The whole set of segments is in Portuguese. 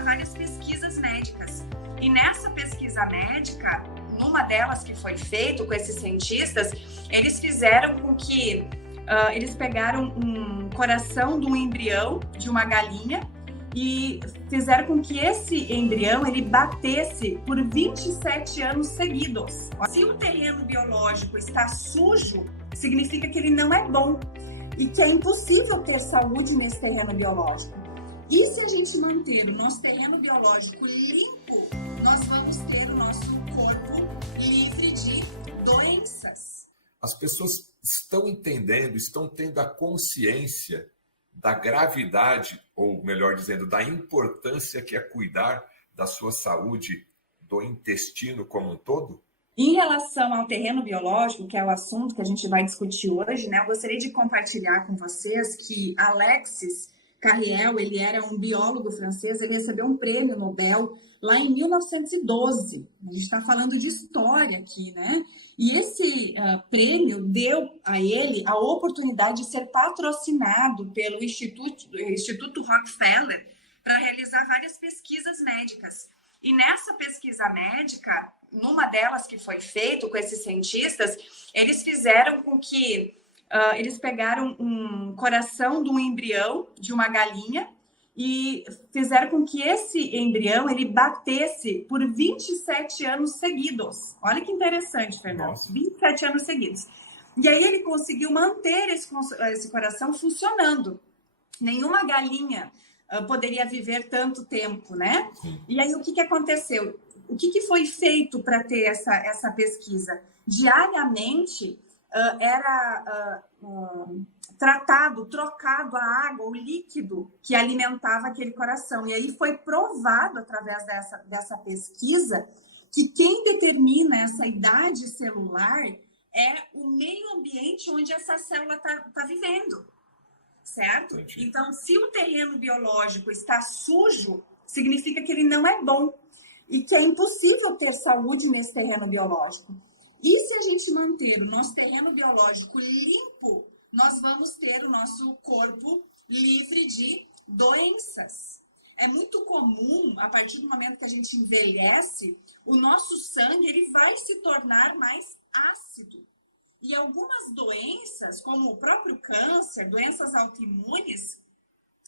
realizar várias pesquisas médicas. E nessa pesquisa médica, numa delas que foi feita com esses cientistas, eles fizeram com que eles pegaram um coração de um embrião de uma galinha e fizeram com que esse embrião ele batesse por 27 anos seguidos. Se o terreno biológico está sujo, significa que ele não é bom e que é impossível ter saúde nesse terreno biológico. E se a gente manter o nosso terreno biológico limpo, nós vamos ter o nosso corpo livre de doenças. As pessoas estão entendendo, estão tendo a consciência da gravidade, ou melhor dizendo, da importância que é cuidar da sua saúde, do intestino como um todo? Em relação ao terreno biológico, que é o assunto que a gente vai discutir hoje, né, eu gostaria de compartilhar com vocês que Alexis Carrel, ele era um biólogo francês, ele recebeu um prêmio Nobel lá em 1912. A gente está falando de história aqui, né? E esse prêmio deu a ele a oportunidade de ser patrocinado pelo Instituto Rockefeller para realizar várias pesquisas médicas. E nessa pesquisa médica, numa delas que foi feita com esses cientistas, eles fizeram com que eles pegaram um coração de um embrião de uma galinha e fizeram com que esse embrião ele batesse por 27 anos seguidos. Olha que interessante, Fernando. Nossa. 27 anos seguidos. E aí ele conseguiu manter esse coração funcionando. Nenhuma galinha poderia viver tanto tempo, né? E aí o que aconteceu? O que foi feito para ter essa pesquisa? Diariamente era trocado a água, o líquido que alimentava aquele coração. E aí foi provado, através dessa pesquisa, que quem determina essa idade celular é o meio ambiente onde essa célula está vivendo, certo? Entendi. Então, se o terreno biológico está sujo, significa que ele não é bom e que é impossível ter saúde nesse terreno biológico. E se a gente manter o nosso terreno biológico limpo, nós vamos ter o nosso corpo livre de doenças. É muito comum, a partir do momento que a gente envelhece, o nosso sangue ele vai se tornar mais ácido. E algumas doenças, como o próprio câncer, doenças autoimunes,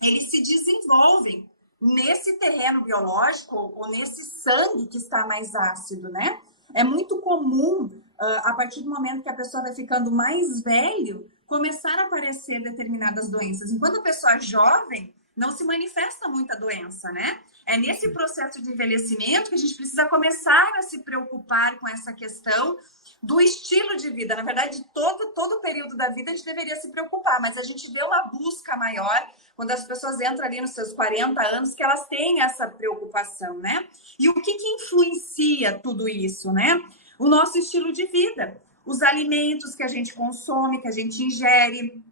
eles se desenvolvem nesse terreno biológico ou nesse sangue que está mais ácido, né? É muito comum, a partir do momento que a pessoa vai ficando mais velho, começar a aparecer determinadas doenças. Enquanto a pessoa é jovem, não se manifesta muita doença, né? É nesse processo de envelhecimento que a gente precisa começar a se preocupar com essa questão do estilo de vida. Na verdade, todo o período da vida a gente deveria se preocupar, mas a gente deu uma busca maior quando as pessoas entram ali nos seus 40 anos, que elas têm essa preocupação, né? E o que influencia tudo isso, né? O nosso estilo de vida, os alimentos que a gente consome, que a gente ingere.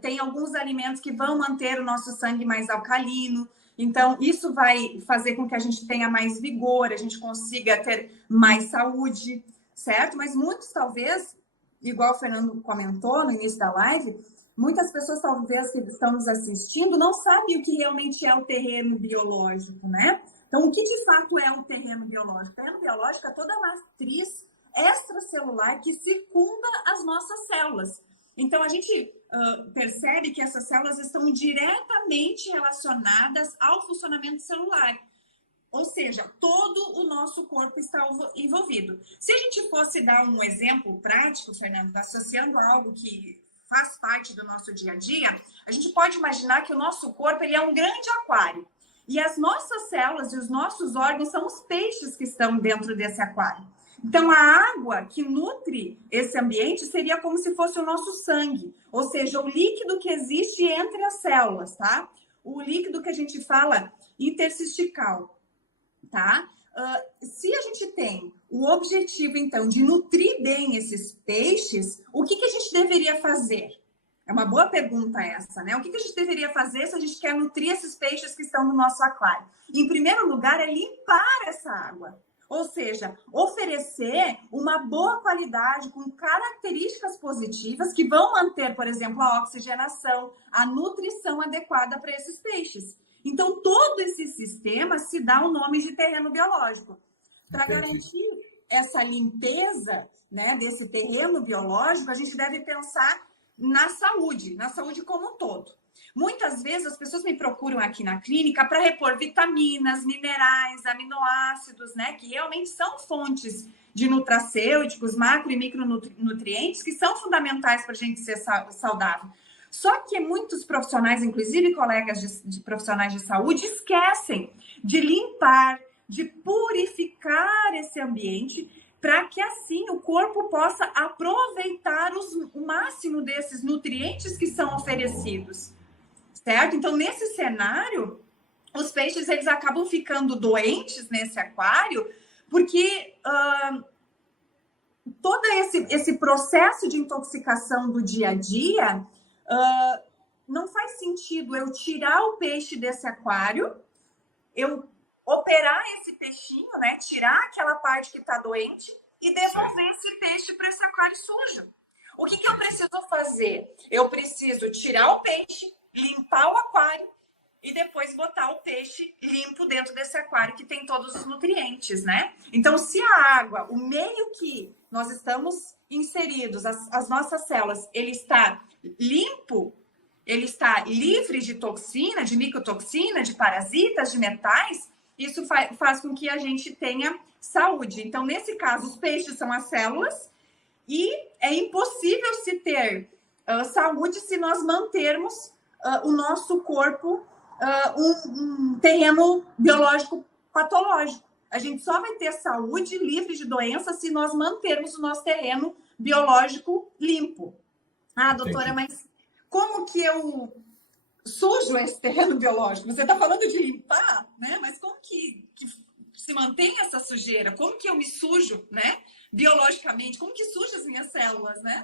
Tem alguns alimentos que vão manter o nosso sangue mais alcalino. Então, isso vai fazer com que a gente tenha mais vigor, a gente consiga ter mais saúde, certo? Mas muitos, talvez, igual o Fernando comentou no início da live, muitas pessoas, talvez, que estão nos assistindo, não sabem o que realmente é o terreno biológico, né? Então, o que de fato é o terreno biológico? O terreno biológico é toda a matriz extracelular que circunda as nossas células. Então, a gente percebe que essas células estão diretamente relacionadas ao funcionamento celular. Ou seja, todo o nosso corpo está envolvido. Se a gente fosse dar um exemplo prático, Fernando, associando algo que faz parte do nosso dia a dia, a gente pode imaginar que o nosso corpo ele é um grande aquário. E as nossas células e os nossos órgãos são os peixes que estão dentro desse aquário. Então, a água que nutre esse ambiente seria como se fosse o nosso sangue, ou seja, o líquido que existe entre as células, tá? O líquido que a gente fala intersticial, tá? Se a gente tem o objetivo, então, de nutrir bem esses peixes, o que a gente deveria fazer? É uma boa pergunta essa, né? O que a gente deveria fazer se a gente quer nutrir esses peixes que estão no nosso aquário? Em primeiro lugar, é limpar essa água. Ou seja, oferecer uma boa qualidade com características positivas que vão manter, por exemplo, a oxigenação, a nutrição adequada para esses peixes. Então, todo esse sistema se dá o nome de terreno biológico. Para garantir essa limpeza, né, desse terreno biológico, a gente deve pensar na saúde como um todo. Muitas vezes as pessoas me procuram aqui na clínica para repor vitaminas, minerais, aminoácidos, né, que realmente são fontes de nutracêuticos, macro e micronutrientes, que são fundamentais para a gente ser saudável. Só que muitos profissionais, inclusive colegas de profissionais de saúde, esquecem de limpar, de purificar esse ambiente, para que assim o corpo possa aproveitar o máximo desses nutrientes que são oferecidos, certo? Então, nesse cenário, os peixes eles acabam ficando doentes nesse aquário, porque todo esse processo de intoxicação do dia a dia, não faz sentido eu tirar o peixe desse aquário, eu operar esse peixinho, né? Tirar aquela parte que está doente e devolver esse peixe para esse aquário sujo. O que eu preciso fazer? Eu preciso tirar o peixe, limpar o aquário e depois botar o peixe limpo dentro desse aquário que tem todos os nutrientes, né? Então, se a água, o meio que nós estamos inseridos, as nossas células, ele está limpo, ele está livre de toxina, de micotoxina, de parasitas, de metais, isso faz com que a gente tenha saúde. Então, nesse caso, os peixes são as células e é impossível se ter saúde se nós mantermos o nosso corpo um terreno biológico patológico. A gente só vai ter saúde livre de doenças se nós mantermos o nosso terreno biológico limpo. Ah, doutora, mas como que eu sujo esse terreno biológico? Você está falando de limpar, né? Mas como que se mantém essa sujeira? Como que eu me sujo, né? Biologicamente, como que suja as minhas células, né?